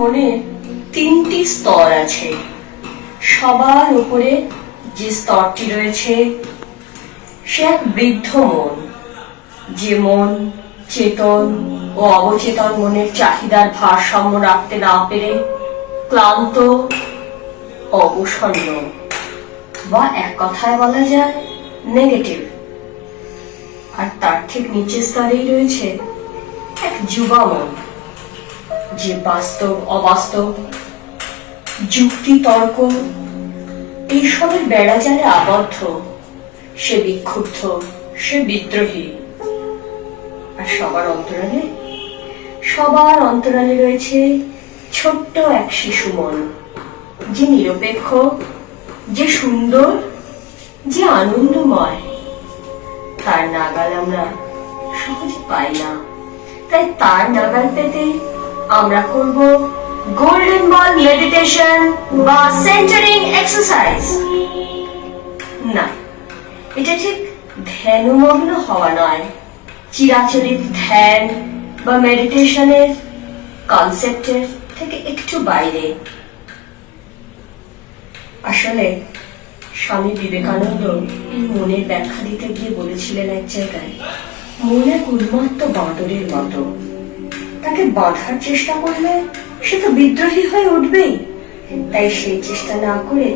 মনে তিনটি স্তর আছে। সবার উপরে যে স্তরটি রয়েছে সে এক বৃদ্ধ মন, যে মন চেতন ও অবচেতন মনের চাহিদার ভারসাম্য রাখতে না পেরে ক্লান্ত, অবসন্ন, বা এক কথায় বলা যায় নেগেটিভ। আর তার ঠিক নিচের স্তরেই রয়েছে এক যুবা মন, যে বাস্তব অবাস্তব, যুক্তি তর্ক এইসবের বেড়াজালে আবদ্ধ। সে বিক্ষুব্ধ, সে বিদ্রোহী। আর সবার অন্তরালে রয়েছে ছোট্ট এক শিশু মন, যে নিরপেক্ষ, যে সুন্দর, যে আনন্দময়। তার নাগাল আমরা সহজে পাই না, তাই তার নাগাল পেতে আমরা করব গোল্ডেন বল মেডিটেশন বা সেন্টারিং এক্সারসাইজ। না, এটা ঠিক ধ্যানমগ্ন হওয়া নয়, চিরাচরিত ধ্যান বা মেডিটেশনের কনসেপ্টের থেকে একটু বাইরে। আসলে স্বামী বিবেকানন্দ এই মনের ব্যাখ্যা দিতে গিয়ে বলেছিলেন এক জায়গায়, মন এক উন্মত্ত বাঁদরের মতো, তাকে বাঁধার চেষ্টা করলে সে তো বিদ্রোহী হয়ে উঠবেই। তাই সেই চেষ্টা না করে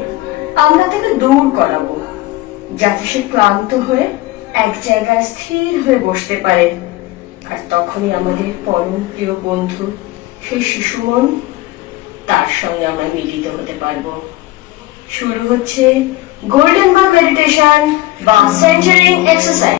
আমরা তাকে দৌড় করাবো, যাতে সে ক্লান্ত হয়ে এক জায়গায় স্থির হয়ে বসতে পারে। আর তখনই আমাদের পরম প্রিয় বন্ধু সেই শিশু মন, তার সঙ্গে আমরা মিলিত হতে পারবো। শুরু হচ্ছে গোল্ডেন বল মেডিটেশন বা সেন্টারিং এক্সারসাইজ।